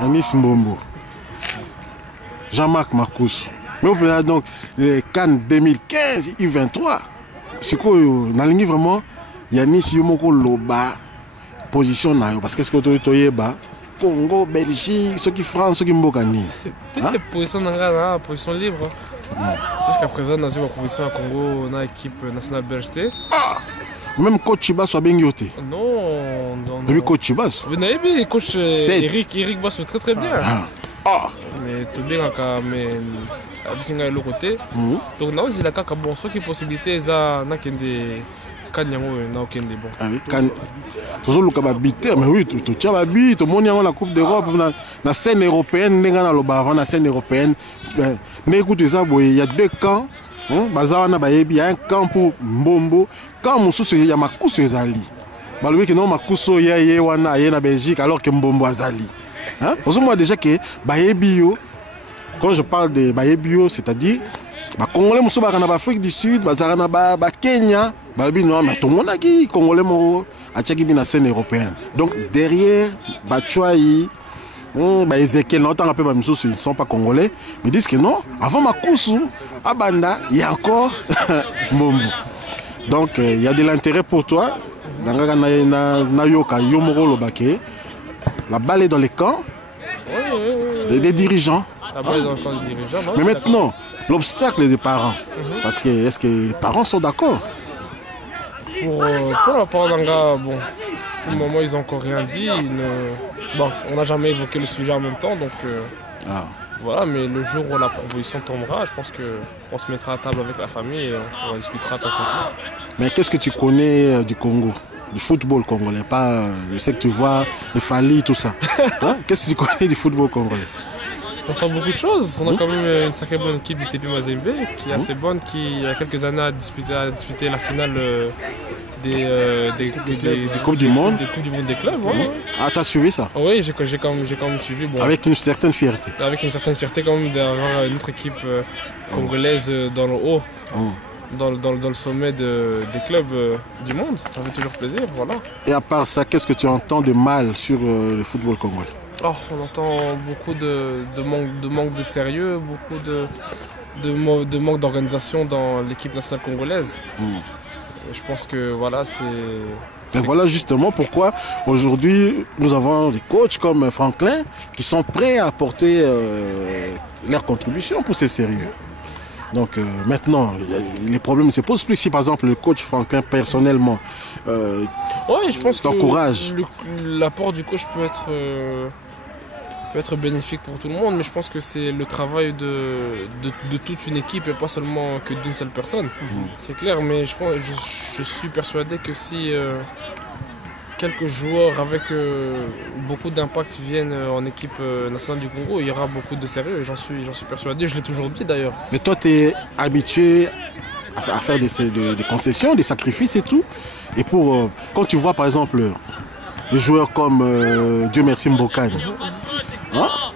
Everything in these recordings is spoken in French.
Yanis Mbombo, Jean-Marc Marcus. Mais on a donc les Cannes 2015 U23. C'est quoi, nalingi vraiment Yanis Yomoko Loba position na parce que ce que tu bas Congo, Belgique, ceux qui France, ceux qui Mbokani. Position na position libre. Jusqu'à présent dans une position à Congo, on a équipe nationale belge. Ah, même coach Chibas soit bien yoté. Non. Lui coach Chibas. Vous n'avez vu coach Eric Boss très très bien. Mais tout bien mais abisinga le côté. Donc là aussi la kaka bon ce qui possibilité ça na kende kanyango na okende bon. Kan toujours le kababité mais oui tu tiens ba bi tout monde la Coupe d'Europe na scène européenne ndenga na loba avant la scène européenne. Mais écoutez ça il y a deux camps. Bazawana bayebi il y a un camp pour Mbombo, camp mususu ya makusu ezali. Balobi que non makusu ya wana na Belgique alors que Mbombo azali. Hein? Moi déjà que Bayebio, quand je parle de Bayebio, c'est-à-dire Congolais musu ba na Afrique du Sud, bazara ba Kenya, balobi non mais tout le monde qui Congolais mo a tchaki bi na scène européenne. Donc derrière Bachuai Ezekiel, longtemps après ils ne sont pas congolais, mais ils disent que non, avant Makusu, à Banda, il y a encore Mbombo. Donc il y a de l'intérêt pour toi. La balle est dans les camps des dirigeants. La balle est dans le camp des dirigeants. Non, mais maintenant, l'obstacle des parents. Parce que est-ce que les parents sont d'accord? Pour la part d'Anga, bon, pour le moment ils n'ont encore rien dit. Bon, on n'a jamais évoqué le sujet en même temps, donc voilà, mais le jour où la proposition tombera, je pense qu'on se mettra à table avec la famille et on discutera concrètement. Mais qu'est-ce que tu connais du Congo, du football congolais? Pas, je sais que tu vois les Fali, tout ça. Qu'est-ce que tu connais du football congolais? J'entends beaucoup de choses. On a quand même une sacrée bonne équipe du TP Mazembe qui est assez bonne, qui il y a quelques années a disputé la finale des Coupes du Monde. Des Coupes du Monde des clubs. Ouais. Ah, t'as suivi ça? Oui, j'ai quand même suivi. Bon, avec une certaine fierté. Avec une certaine fierté quand même d'avoir une autre équipe congolaise dans le haut. Dans le sommet des clubs du monde, ça fait toujours plaisir, voilà. Et à part ça, qu'est-ce que tu entends de mal sur le football congolais? On entend beaucoup de manque de sérieux, beaucoup de manque d'organisation dans l'équipe nationale congolaise. Je pense que voilà, Mais voilà justement pourquoi aujourd'hui nous avons des coachs comme Franklin qui sont prêts à apporter leur contribution pour ces sérieux. Donc maintenant, les problèmes ne se posent plus. Si par exemple le coach Franklin personnellement je pense t'encourage. L'apport du coach peut être bénéfique pour tout le monde, mais je pense que c'est le travail de toute une équipe et pas seulement que d'une seule personne. C'est clair, mais je suis persuadé que si quelques joueurs avec beaucoup d'impact viennent en équipe nationale du Congo, il y aura beaucoup de sérieux et j'en suis persuadé, je l'ai toujours dit d'ailleurs. Mais toi tu es habitué à faire des concessions, des sacrifices et tout. Et pour quand tu vois par exemple des joueurs comme Dieu merci Mbokani,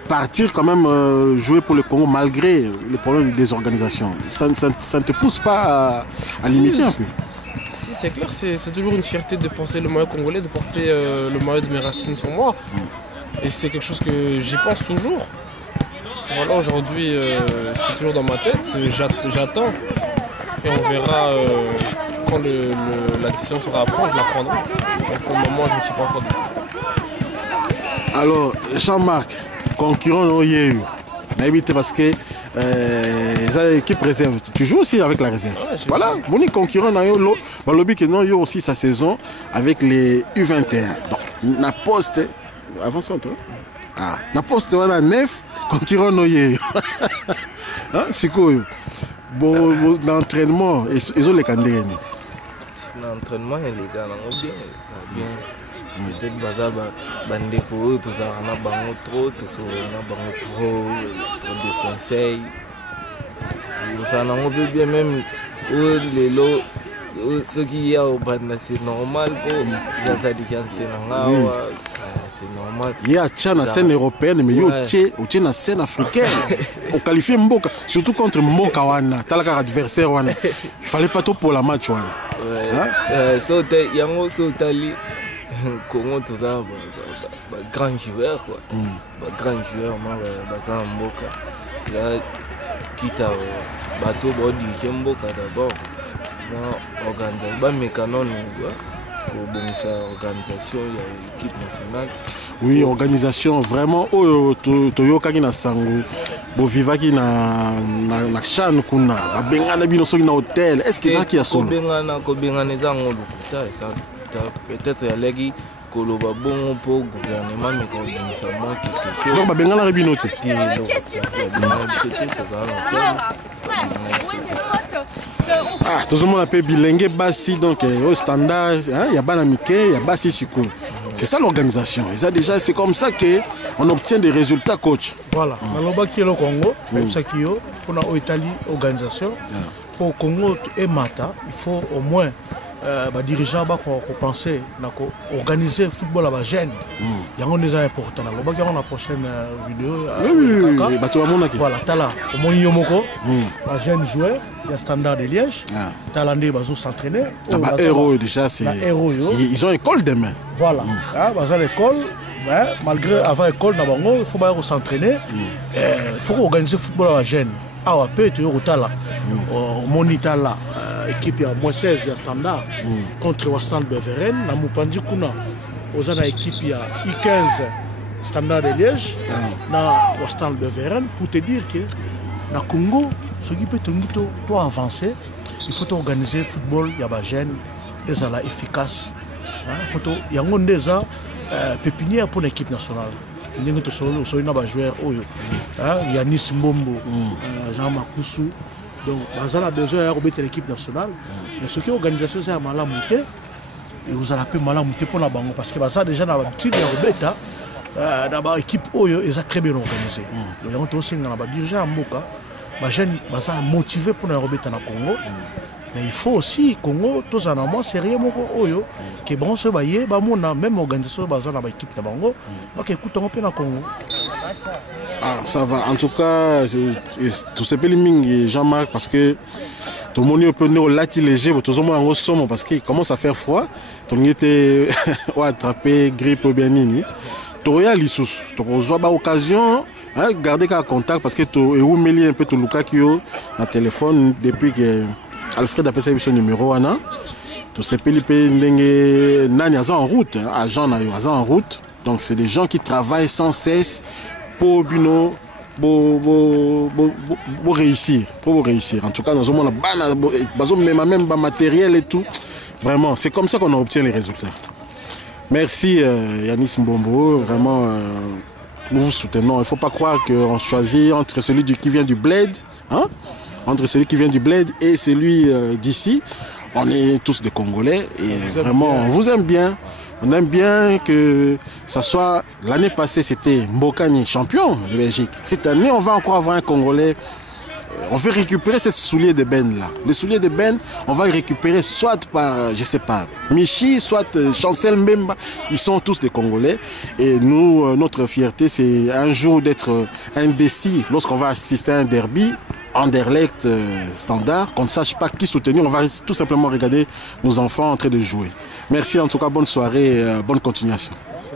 partir quand même jouer pour le Congo malgré les problèmes des organisations, ça ne te pousse pas à limiter un peu? Si, c'est clair, c'est toujours une fierté de porter le maillot congolais, de porter le maillot de mes racines sur moi. Et c'est quelque chose que j'y pense toujours. Voilà, aujourd'hui, c'est toujours dans ma tête, j'attends. Et on verra quand la décision sera à prendre, je la prendrai. Mais pour le moment, je ne me suis pas encore décidé. Alors, Jean-Marc, concurrent non eu, parce que l'équipe réserve. Tu joues aussi avec la réserve. Voilà, mon concurrent dans lobby qui non eu aussi sa saison avec les U21. Donc, na poste avant ça toi. Na poste voilà 9 concurrent non eu. C'est quoi? Bon, l'entraînement ils ont les candidats. L'entraînement les gars bien. Peut-être que bandeko tozalaka bango trop trop de conseils. Ça n'a pas bien même ceux qui y a au banda c'est normal c'est normal. Il y a la scène européenne mais il y a la scène africaine. On qualifie Mboka surtout contre Mboka wana talaka adversaire wana. Il fallait pas trop pour la match wana. Yango Sotali Congo tout ça grand joueur quoi. Grand joueur, grand mboka. Là, quitte à bateau, diriger mboka d'abord. Moi, organiser, mécanon, pour sa organisation, il y a l'équipe nationale. Oui, organisation vraiment. Oh, Toyoka qui na sango, bo vivaki na chan kuna, ba bengana bino soki na hôtel. Est-ce que ça qui a solo? Ko bengana dans ngolo. Ça peut-être ya legi koloba bon pour gouvernement mais quand ça manque quelque chose. Donc ba bengana rebinote. Ah, tout le monde a payé bilingue bassi donc au standard, il y a banamike, il y a bassi siko. C'est ça l'organisation. Et ça déjà c'est comme ça que on obtient des résultats coach. Voilà. Naloba qui est le Congo, même ça qui est pour la Italie organisation. Pour Congo et Mata, il faut au moins les dirigeants qui pensent organiser le football à la jeune. Il y a déjà important. On va voir la prochaine vidéo. Oui, voilà, tu as là, au moins Yomoko, la jeune joueur, il y a Standard de Liège. Tu as l'année, ils s'entraîner. Héros déjà, ils ont école demain. Voilà, ils ont l'école. Malgré avant l'école, il faut s'entraîner. Il faut organiser le football à la jeune. Ah, ouais, tu es là. Au moniteur là. Équipe ya moins 16 ya standard contre Wastal Beveren na Mupandi kuna oza na équipe ya I15 standard de Liège na Wastal Beveren pour te dire que na Congo ce qui peut to avancer il faut organiser le football ya ba jeune ezala efficace faut yango ndeza pépinière pour l'équipe nationale ndenge to solo so ina ba joueur oyo Yanis Mbombo Jean Makusu. Donc, on a besoin de remettre l'équipe nationale. Mais ce qui est l'organisation, c'est Malamouté. Et vous allez appeler Malamouté pour la banque. Parce que ça, déjà, dans l'habitude, de remettre dans l'équipe, ils sont très bien organisés. Ils ont aussi dirigé à Mboka. Les jeunes sont motivés pour la remettre dans le Congo. Mais il faut aussi, Congo, tous en amont, c'est rien, que bon, ce baillé, même organisation, dans l'équipe de Bango, donc écoute, on peut dans le Congo. Ah, ça va. En tout cas, tout ce pays Jean-Marc, parce que tout le monde peut nous latir léger, tout le monde en somme parce qu'il commence à faire froid. Tout le monde était attrapé grippe ou bien nini. Toya l'issous. Tu as l'occasion de garder contact parce que tu es un peu tout le qui au téléphone depuis que Alfred a passé son numéro. Tout ce pays nani en route, agent en route. Donc c'est des gens qui travaillent sans cesse pour réussir. En tout cas, nous avons même matériel et tout. Vraiment, c'est comme ça qu'on obtient les résultats. Merci Yanis Mbombo. Vraiment, nous vous soutenons. Il ne faut pas croire qu'on choisit entre celui qui vient du bled, entre celui qui vient du bled et celui d'ici. On est tous des Congolais et vraiment, on vous aime bien. On aime bien que ça soit... L'année passée, c'était Mbokani, champion de Belgique. Cette année, on va encore avoir un Congolais. On veut récupérer ces souliers de Ben là. Les souliers de Ben, on va les récupérer soit par, je sais pas, Michi, soit Chancel Mbemba. Ils sont tous des Congolais. Et nous, notre fierté, c'est un jour d'être indécis lorsqu'on va assister à un derby. Anderlecht standard, qu'on ne sache pas qui soutenir, on va tout simplement regarder nos enfants en train de jouer. Merci en tout cas, bonne soirée, bonne continuation. Merci.